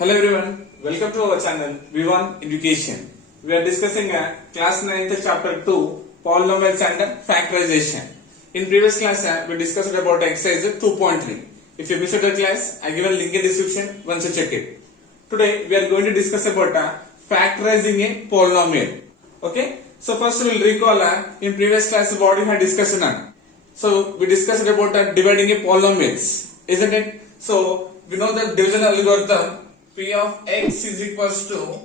Hello everyone, welcome to our channel V1 Education. We are discussing class 9th chapter 2 polynomials and factorization. In previous class we discussed about exercise 2.3. If you missed the class, I given link in description once you check it. Today we are going to discuss about factorizing a polynomial. Okay, so first we will recall in previous class what we had discussed. So we discussed about dividing a polynomials, isn't it? So we know the division algorithm. P of x is equals to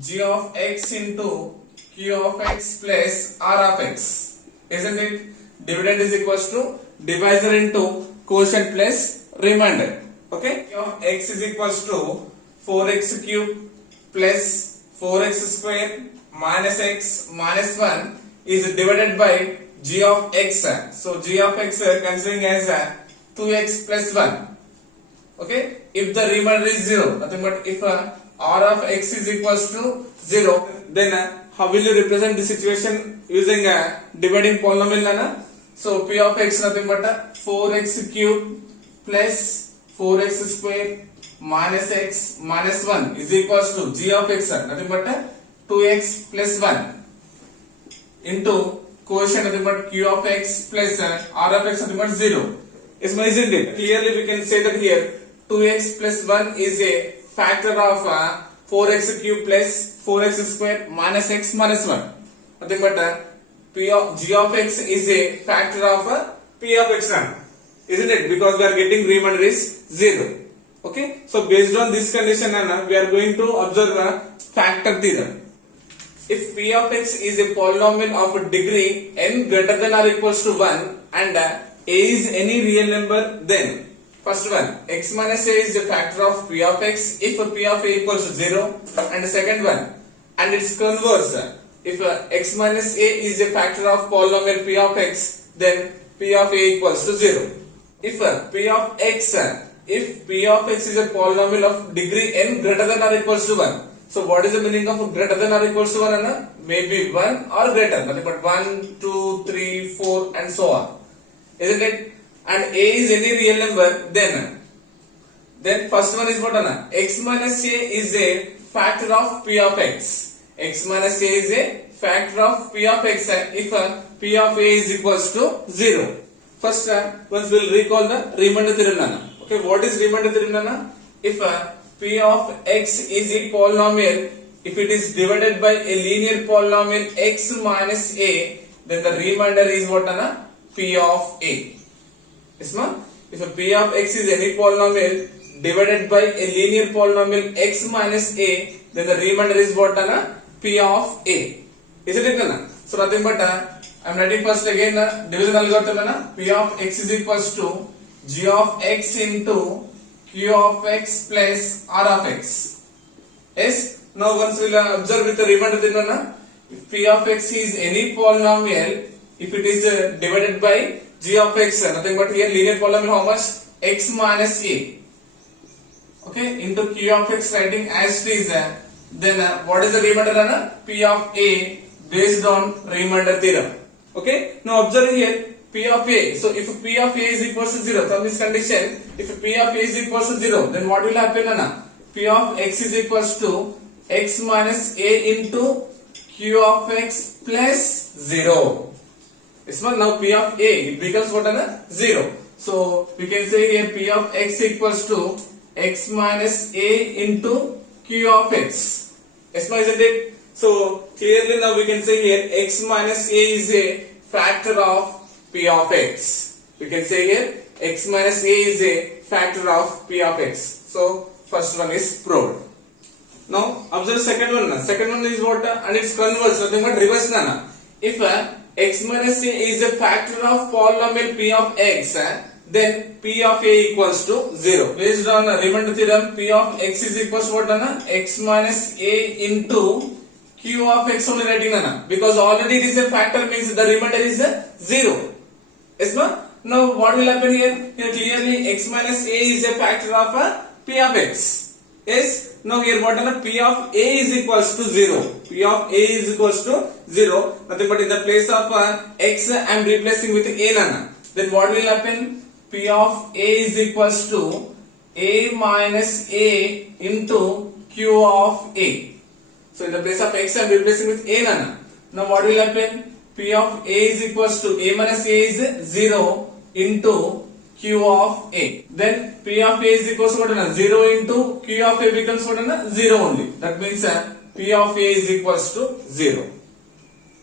g of x into q of x plus r of x, isn't it? Dividend is equals to divisor into quotient plus remainder. Okay, P of x is equals to 4x cube plus 4x square minus x minus 1 is divided by g of x. So g of x considering as 2x plus 1. Okay, if the remainder is 0, nothing but if r of x is equals to 0, then how will you represent the situation using dividing polynomial? So p of x nothing but 4x cube plus 4x square minus x minus 1 is equals to g of x nothing but 2x plus 1 into quotient nothing but q of x plus r of x nothing but 0. Isn't it? Clearly we can say that here 2x plus 1 is a factor of 4x cube plus 4x square minus x minus 1. Nothing but g of x is a factor of p of x, isn't it? Because we are getting remainder is 0. Okay, so based on this condition we are going to observe factor theorem. If p of x is a polynomial of degree n greater than or equals to 1 and a is any real number, then first one, x minus a is the factor of p of x if p of a equals to 0, and the second one, and its converse, if x minus a is a factor of polynomial p of x, then p of a equals to 0. If p of x is a polynomial of degree n greater than or equals to 1, so what is the meaning of greater than or equals to 1? Maybe 1 or greater, nothing but 1, 2, 3, 4 and so on, isn't it? And a is any real number, then first one is what? X minus a is a factor of p of x. X minus a is a factor of p of x if p of a is equals to 0. First, once we will recall the remainder theorem. Okay, what is remainder theorem? If p of x is a polynomial, if it is divided by a linear polynomial x minus a, then the remainder is what? P of a. If p of x is any polynomial divided by a linear polynomial x minus a, then the remainder is what? P of a. Isn't it? So nothing but I am writing first again division algorithm. P of x is equals to g of x into q of x plus r of x. Yes. Now once we will observe with the remainder then if p of x is any polynomial, if it is divided by g of x, nothing but here linear polynomial how much? X minus a. Okay, into q of x writing as it is, then what is the remainder? P of a based on remainder theorem. Okay, now observe here p of a. So if p of a is equals to 0, from this condition, if p of a is equals to 0, then what will happen? P of x is equals to x minus a into q of x plus 0. Now p of a, it becomes what? 0. So we can say here p of x equals to x minus a into q of x. Isn't it? So clearly now we can say here x minus a is a factor of p of x. We can say here x minus a is a factor of p of x. So first one is proved. Now observe second one. Second one is what? And its converse, nothing but reverse. If x minus a is a factor of polynomial p of x, then p of a equals to 0. Based on remainder theorem, p of x is equals to what? X minus a into q of x only writing, because already it is a factor, means the remainder is 0. Yes, now what will happen here? Here clearly x minus a is a factor of p of x. Yes. Now here what? P of a is equals to 0. P of a is equals to 0. Nothing but in the place of x I am replacing with a. Then what will happen? P of a is equals to a minus a into q of a. So in the place of x I am replacing with a nana. Now what will happen? P of a is equals to a minus a is 0 into q of a. Then P of a is equals to what? 0 into q of a becomes what? 0 only. That means P of a is equals to 0.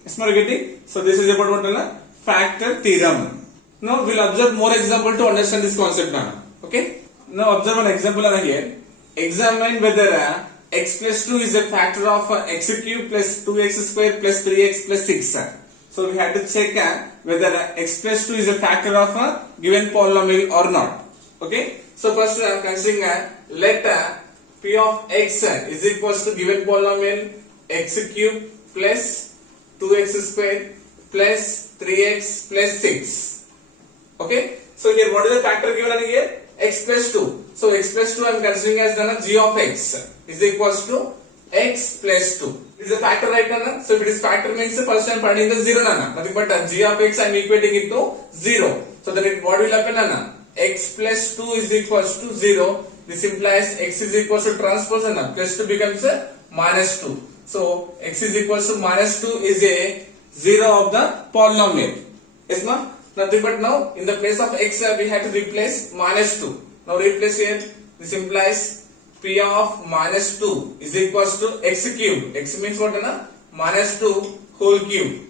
Is my getting? So this is about what? Factor theorem. Now we'll observe more example to understand this concept now. Okay? Now observe an example here. Examine whether x plus 2 is a factor of x cube plus 2x square plus 3x plus 6. So we have to check whether x plus 2 is a factor of a given polynomial or not. Okay? So first I am considering let p of x is equals to given polynomial x cube plus 2x square plus 3x plus 6. Okay? So here what is the factor given here? X plus 2. So x plus 2 I am considering as the g of x is equals to x plus 2. Is a factor, right, Nana? So if it is factor means first I am finding the 0 Nana. Nothing but g of x I am equating it to 0. So then what will happen Nana? X plus 2 is equals to 0. This implies x is equals to transpose Nana. Plus 2 becomes minus 2. So x is equals to minus 2 is a 0 of the polynomial. Yes, ma? Nothing but now in the place of x we have to replace minus 2. Now replace here. This implies p of minus 2 is equals to x cube. X means what? Minus 2 whole cube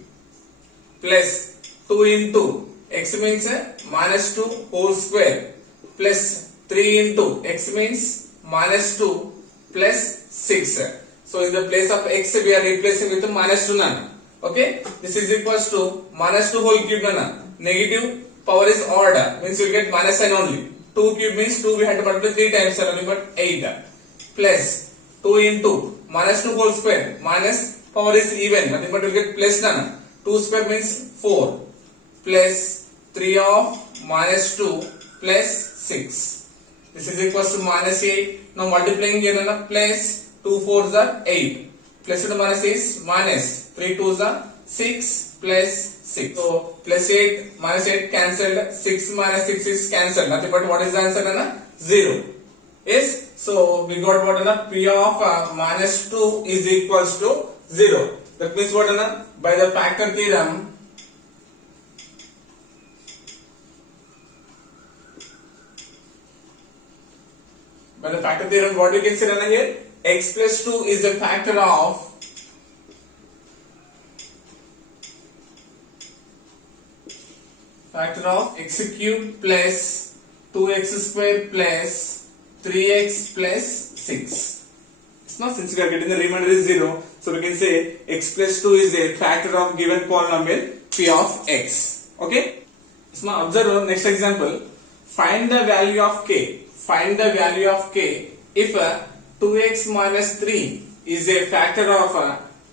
plus 2 into x means minus 2 whole square plus 3 into x means minus 2 plus 6. So in the place of x we are replacing with minus 2 nana. Okay, this is equals to minus 2 whole cube nana. Negative power is odd, means you get minus sign only. 2 cube means 2 we have to multiply 3 times, only but 8 plus 2 into minus 2 whole square, minus power is even, nothing but you get plus nana. 2 square means 4 plus 3 of minus 2 plus 6. This is equals to minus 8. Now multiplying here nana, plus 2 4s are 8. Plus to minus is minus 3 2s are 6 plus 6. So plus 8 minus 8 cancelled, 6 minus 6 is cancelled. Nothing but what is the answer nana? 0. Yes. So we got what nana? P of minus 2 is equals to 0. That means what nana? By the factor theorem, what you can say nana here? X plus 2 is a factor of x cube plus 2x square plus 3x plus 6. Now since we are getting the remainder is 0, so we can say x plus 2 is a factor of given polynomial p of x. Okay. So now observe next example. Find the value of k. Find the value of k if 2x minus 3 is a factor of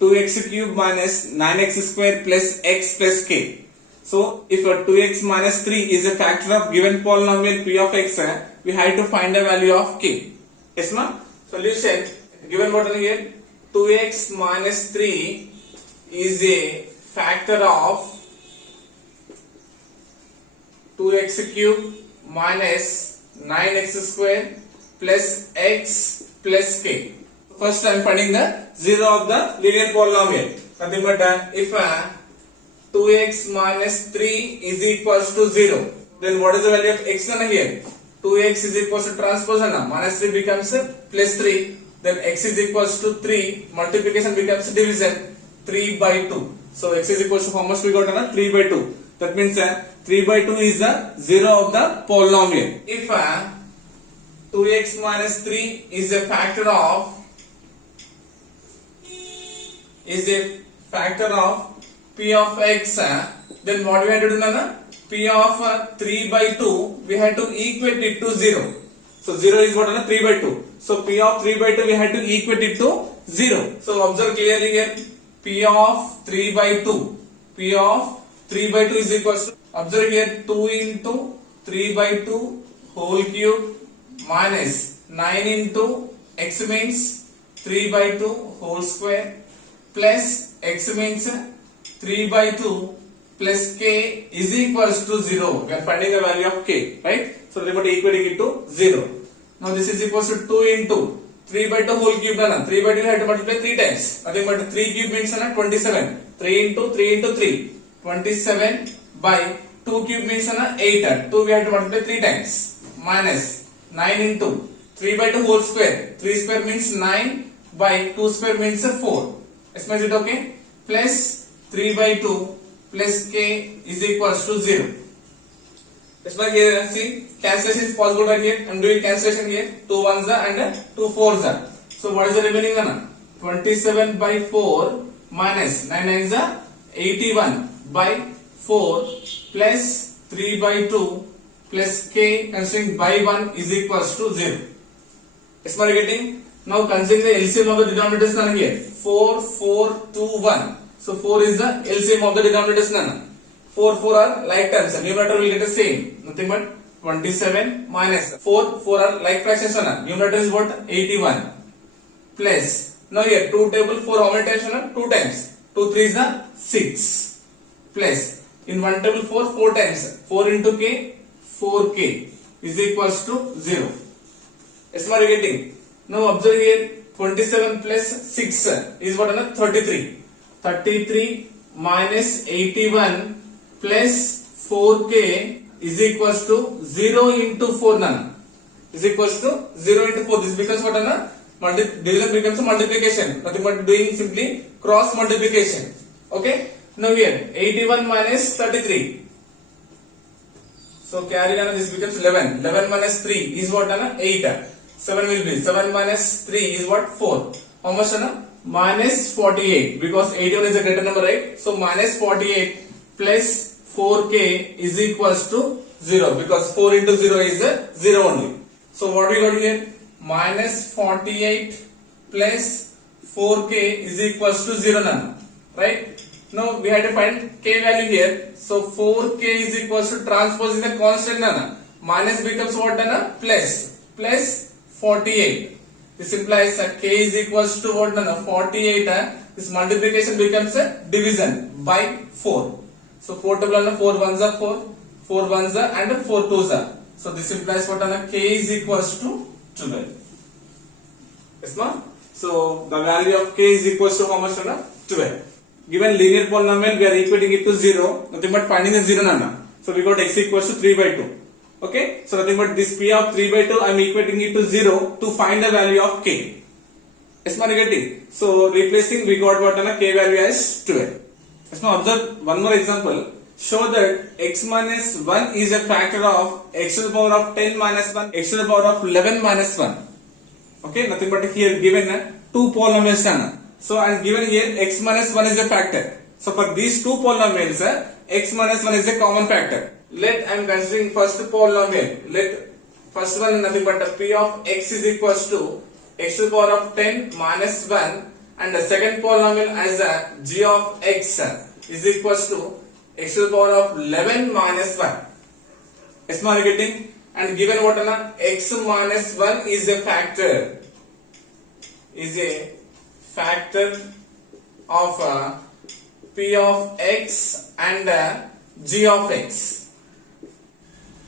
2x cube minus 9x square plus x plus k. So if 2x minus 3 is a factor of given polynomial p of x, we have to find the value of k. Yes ma? Solution given what here? 2x minus 3 is a factor of 2x cube minus 9x square plus x plus k. First I am finding the 0 of the linear polynomial. Nothing but if 2x minus 3 is equals to 0, then what is the value of x here? 2x is equals to transpose minus 3 becomes plus 3, then x is equals to 3, multiplication becomes division, 3 by 2. So x is equals to how much we got? 3 by 2. That means 3 by 2 is the 0 of the polynomial. If 2x minus 3 is a factor of p of x, then what we have to do nana? P of 3 by 2 we have to equate it to 0. So 0 is what nana? 3 by 2. So P of 3 by 2 we have to equate it to 0. So observe clearly here. P of 3 by 2. P of 3 by 2 is equals to, observe here, 2 into 3 by 2 whole cube minus 9 into x means 3 by 2 whole square plus x means 3 by 2 plus k is equals to 0. We are finding the value of k, right? So we are equating it to 0. Now this is equals to 2 into 3 by 2 whole cube. 3 by 2 you have to multiply 3 times. Nothing but 3 cube means 27. 3 into 3 into 3. 27 by 2 cube means 8. 2 we have to multiply 3 times. Minus 9 into 3 by 2 whole square. 3 square means 9 by 2 square means 4. Is it okay? Plus 3 by 2 plus k is equals to 0. Here, see, cancellation is possible right here. I am doing cancellation here. 2 ones and 2 fours. So what is the remaining? 27 by 4 minus 9 nines 81 by 4 plus 3 by 2 plus k considering by 1 is equals to 0. Is my getting? Now considering the LCM of the denominators here. 4, 4, 2, 1. So 4 is the LCM of the denominators. 4, 4 are like terms. Numerator will get the same. Nothing but 27 minus 4, 4 are like fractions. Numerator is what? 81. Plus. Now here 2 table 4 how many times? 2 times. 2 3 is 6. Plus. In 1 table 4 4 times. 4 into k 4k is equals to 0. Is my getting? Now observe here 27 plus 6 is what? 33. 33 minus 81 plus 4k is equals to 0 into 4 is equals to 0 into 4. This becomes what? Division becomes a multiplication. Nothing but doing simply cross multiplication. Okay. Now here 81 minus 33. So carry on, this becomes 11. 11 minus 3 is what? 8. 7 will be 7 minus 3 is what? 4. How much? Minus 48, because 81 is a greater number, right? So minus 48 plus 4k is equals to 0, because 4 into 0 is 0 only. So what we got here? Minus 48 plus 4k is equals to 0 right? Now we have to find k value here. So 4k is equals to transposing the constant minus becomes what? Plus 48. This implies that k is equals to what? 48. This multiplication becomes a division by 4. So 4 table 4 ones are 4, 4 ones are and 4 twos are. So this implies what? K is equals to 12. Yes, no? So the value of k is equals to how much? 12. Given linear polynomial, we are equating it to 0. Nothing but finding the 0 So we got x equals to 3 by 2. Okay, so nothing but this p of 3 by 2, I am equating it to 0 to find the value of k. Yes, my getting. So replacing, we got what? K value as 12. Yes, now observe one more example. Show that x minus 1 is a factor of x to the power of 10 minus 1, x to the power of 11 minus 1. Okay, nothing but here given two polynomials. So I am given here x minus 1 is a factor. So for these two polynomials, x minus 1 is a common factor. Let I am considering first polynomial. Let first one nothing but p of x is equals to x to the power of 10 minus 1, and the second polynomial as g of x is equals to x to the power of 11 minus 1. Is my getting? And given what x minus 1 is a factor. Is a factor of p of x and g of x.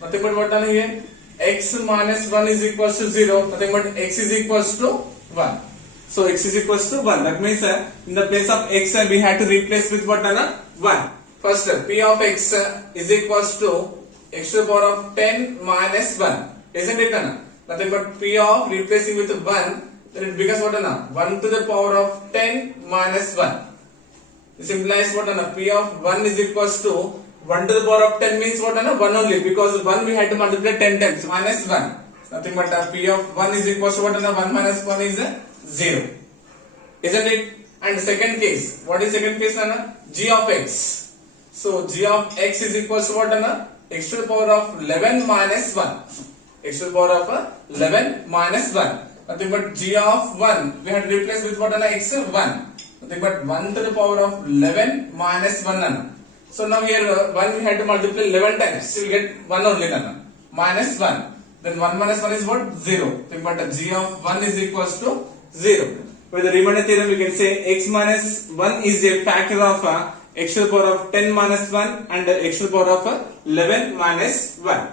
Nothing but what here? X minus 1 is equals to 0. Nothing but x is equals to 1. So x is equals to 1. That means in the place of x we have to replace with what? 1. First p of x is equals to x to the power of 10 minus 1. Isn't it? Nothing but p of replacing with 1. Then it becomes what? 1 to the power of 10 minus 1. This implies what? P of 1 is equals to 1 to the power of 10 means what? 1 only, because 1 we had to multiply 10 times. Minus 1. Nothing but p of 1 is equals to what? 1 minus 1 is 0. Isn't it? And second case. What is second case? G of x. So g of x is equals to what? X to the power of 11 minus 1. X to the power of 11 minus 1. Nothing but g of 1. We had to replace with what? X 1. Nothing but 1 to the power of 11 minus 1. So now here 1 we had to multiply 11 times. So we get 1 only. Minus 1. Then 1 minus 1 is what? 0. But g of 1 is equals to 0. With the remainder theorem, we can say x minus 1 is a factor of x to the power of 10 minus 1 and x to the power of 11 minus 1.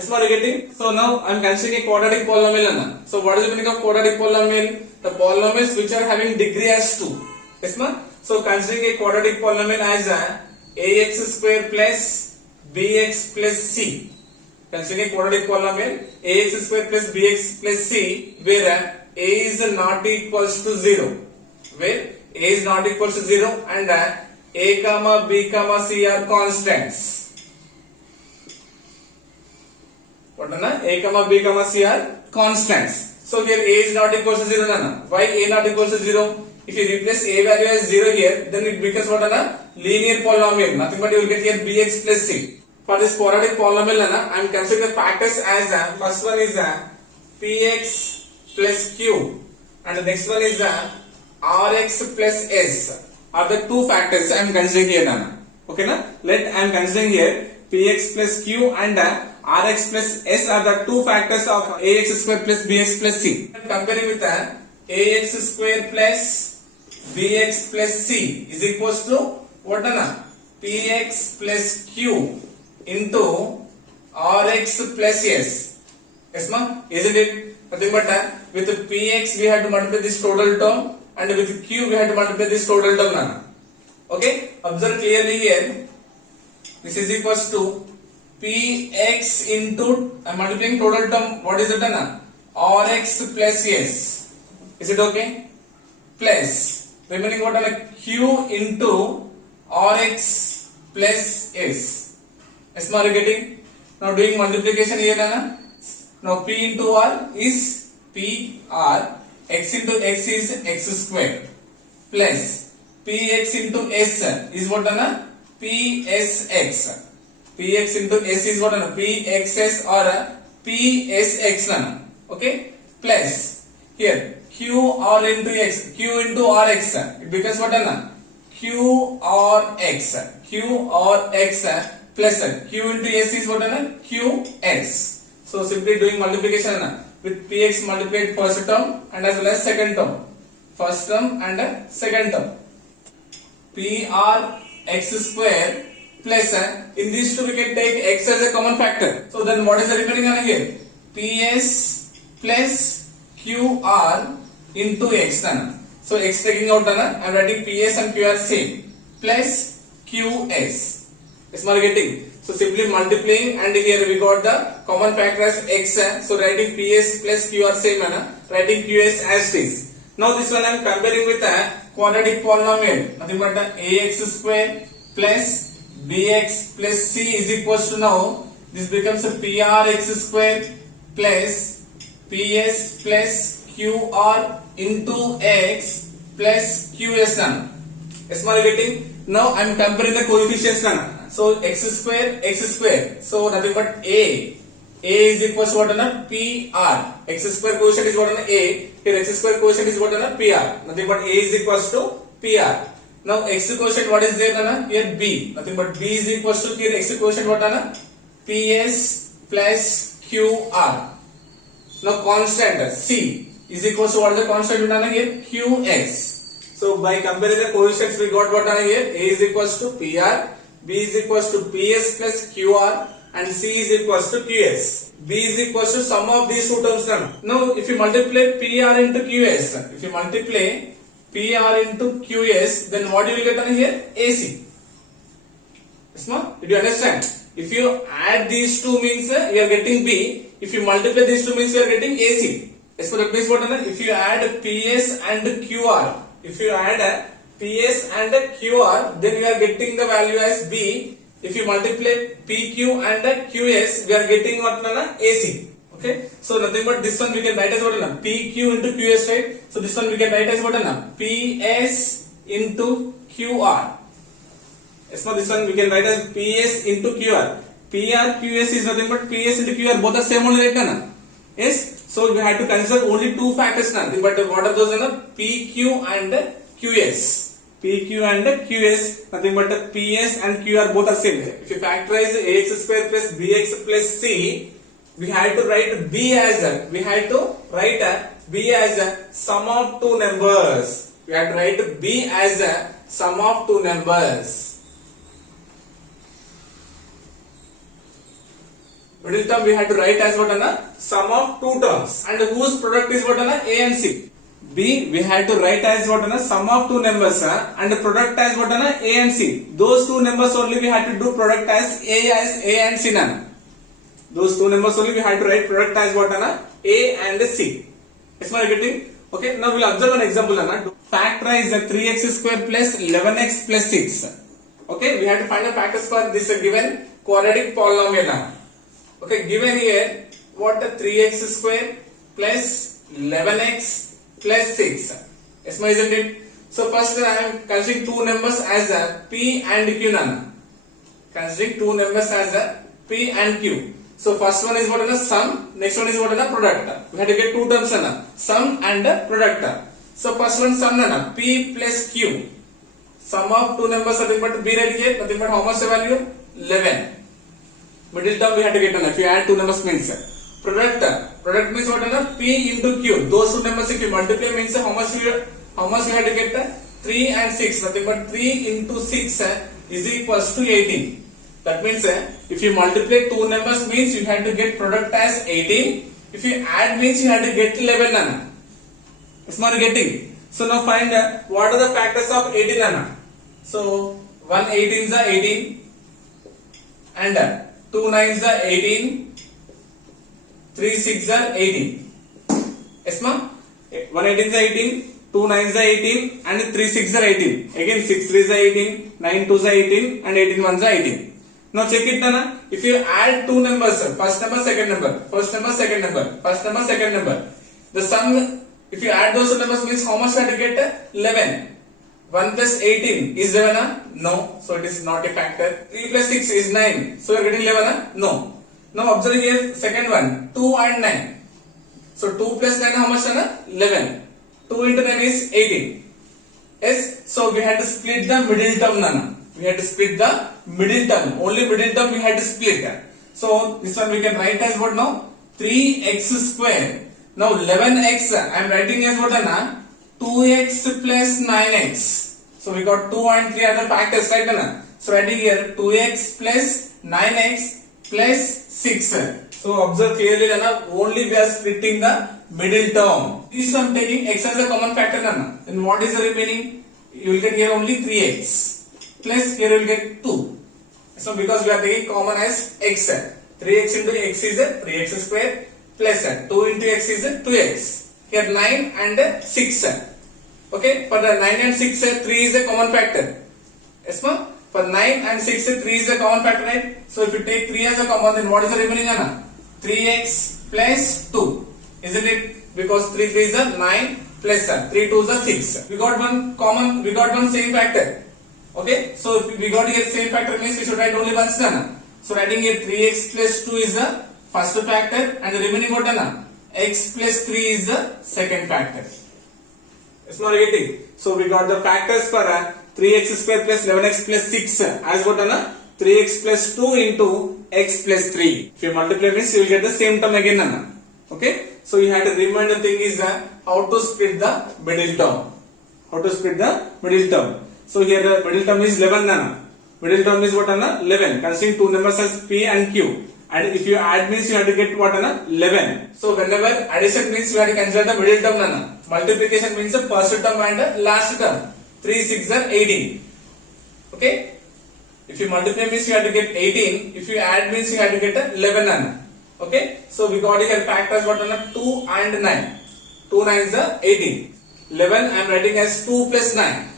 Yes, what are you getting? So now I am considering a quadratic polynomial. So what is the meaning of quadratic polynomial? The polynomials which are having degree as 2. Yes, ma? So considering a quadratic polynomial as ax square plus bx plus c. Considering a quadratic polynomial ax square plus bx plus c, where a is not equals to 0. Where a is not equals to 0 and a comma b comma c are constants. What are a comma b comma c are constants. So here a is not equal to 0. Nana. Why a not equal to 0? If you replace a value as 0 here, then it becomes what a linear polynomial. Nothing but you will get here bx plus c. For this quadratic polynomial, I am considering the factors as first one is px plus q and the next one is rx plus s are the two factors I am considering here. Nana. Okay, na? Let I am considering here px plus q and rx plus s are the two factors of ax square plus bx plus c. Comparing with ax square plus bx plus c is equals to what na? Px plus q into rx plus s. Yes, ma? Isn't it? Nothing but with px we have to multiply this total term and with q we have to multiply this total term. Nana. Okay? Observe clearly here. This is equals to px into I am multiplying total term. What is it? Rx plus s. Is it okay? Plus remaining what q into rx plus s. Yes, are you getting? Now doing multiplication here. Now p into r is pr. X into x is x square plus px into s is what psx. Px into s is what pxs or psx. Okay, plus here qr into x, q into rx, it becomes what qrx. Qrx plus q into s is what qs. So simply doing multiplication with px multiplied first term and as well as second term. First term and second term. Prx square plus in these two we can take x as a common factor. So then what is the remaining here? Ps plus qr into x. So x taking out, I am writing ps and qr same plus qs. Is my getting? So simply multiplying and here we got the common factor as x. So writing ps plus qr same, writing qs as it is. Now this one I am comparing with a quadratic polynomial. Nothing but ax square plus bx plus c is equals to, now this becomes a prx square plus ps plus qr into x plus qs. Yes, are you getting? Now I am comparing the coefficients. So x square. So nothing but a is equals to what pr. X square quotient is what a. Here x square quotient is what pr. Nothing but a is equals to pr. Now x quotient what is there? Here b. Nothing but b is equals to, here x quotient what ps plus qr. Now constant c is equals to what is the constant here? qs. So by comparing the coefficients we got what here? A is equals to pr, b is equals to ps plus qr and c is equals to qs. B is equals to sum of these two terms. Now if you multiply pr into qs, if you multiply pr into qs, then what you will get here? AC. Yes, ma? Did you understand? If you add these two means you are getting b. If you multiply these two means you are getting AC. Yes, that means what? If you add ps and qr, if you add ps and qr, then we are getting the value as b. If you multiply pq and qs, we are getting what? AC. Okay. So nothing but this one we can write as what? Pq into qs, right? So this one we can write as what? Ps into qr. Yes, now this one we can write as ps into qr. PR, qs is nothing but ps into qr. Both are same only, right? Yes. So we have to consider only two factors. Nothing but what are those? PQ and QS. PQ and QS, nothing but PS and QR both are same. If you factorize ax square plus bx plus c, we had to write b as sum of two numbers. We had to write b as a sum of two numbers. Middle term we had to write as what Anna? Sum of two terms. And whose product is what Anna? A and C. B we had to write as what Anna? Sum of two numbers and product as what Anna? A and C. Those two numbers only we had to do product as A and C Anna. Those two numbers only we had to write product as what Anna? A and C. Is my getting? Okay, now we'll observe an example Anna. Factorize the 3x square plus 11x plus 6. Okay, we have to find the factors for this given quadratic polynomial. Okay, given here what 3x square plus 11x plus 6. Yes, isn't it? So first I am considering two numbers as P and Q. Considering two numbers as P and Q. So first one is what is sum, next one is what is product. We have to get two terms sum and product. So first one sum P plus Q. Sum of two numbers nothing but be right here, nothing but how much the value? 11. Middle term we have to get if you add two numbers means product. Product means what P into Q. Those two numbers if you multiply means how much we have to get 3 and 6. Nothing but 3 into 6 is equals to 18. That means if you multiply two numbers means you have to get product as 18. If you add means you have to get 11 It's not getting. So now find what are the factors of 18 So 1 18s are 18 and 2 9s are 18, 3 6 are 18. Yes ma'am? 1 18s are 18, 2 9s are 18 and 3 6 are 18. Again 6 3s are 18, 9 2s are 18 and 18 1s are 18. Now check it Nana. If you add two numbers, first number, second number, first number, second number, first number, second number, the sum, if you add those two numbers means how much you have to get? 11. 1 plus 18 is 11 No. So it is not a factor. 3 plus 6 is 9. So you are getting 11 No. Now observe here second one 2 and 9. So 2 plus 9 how much 11. 2 into 9 is 18. Yes. So we had to split the middle term Nana. We had to split the middle term. Only middle term we had to split. So this one we can write as what now? 3x square. Now 11x I am writing as what 2x plus 9x. So we got 2 and 3 other factors, right? So writing here 2x plus 9x plus 6. So observe clearly only we are splitting the middle term. This one taking x as a common factor. Then what is the remaining? You will get here only 3x plus here you will get 2. So because we are taking common as x. 3x into x is 3x square plus 2 into x is 2x. Here 9 and 6. Okay, for the 9 and 6, 3 is a common factor. Yes, ma'am? For 9 and 6, 3 is a common factor, right? So if you take 3 as a common, then what is the remaining? 3x plus 2. Isn't it? Because 3 3 is a 9 plus 3 2 is a 6. We got one common, we got one same factor. Okay, so if we got here same factor means we should write only once. So writing here 3x plus 2 is the first factor and the remaining what? X plus 3 is the second factor. It's not getting. So we got the factors for 3x square plus 11x plus 6 as what 3x plus 2 into x plus 3. If you multiply means you will get the same term again. Okay. So you have to remember the thing is how to split the middle term. How to split the middle term. So here the middle term is 11 Middle term is what 11. Considering two numbers as P and Q. And if you add means you have to get what 11. So whenever addition means you have to consider the middle term multiplication means the first term and last term. 3 6 are 18. Okay. If you multiply means you have to get 18. If you add means you have to get 11 Okay. So we got here factors what 2 and 9. 2 9 is 18. 11 I am writing as 2 plus 9.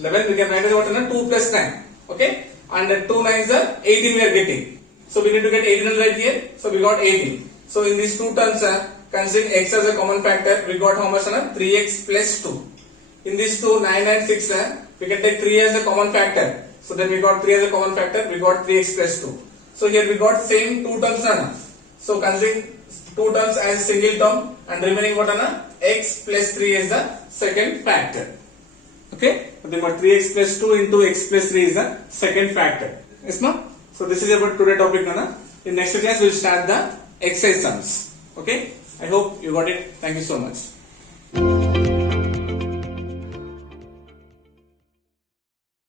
11 we can write as what 2 plus 9. Okay. And 2 9 is 18 we are getting. So we need to get 18 right here. So we got 18. So in these two terms, considering x as a common factor, we got how much? 3x plus 2. In these two 9 and 6, we can take 3 as a common factor. So then we got 3 as a common factor. We got 3x plus 2. So here we got same two terms. So considering two terms as single term and remaining what? X plus 3 is the second factor. Okay. Then what 3x plus 2 into x plus 3 is the second factor. Yes, ma'am? So this is about today topic, Nana. In next class, we'll start the exercise sums. Okay. I hope you got it. Thank you so much.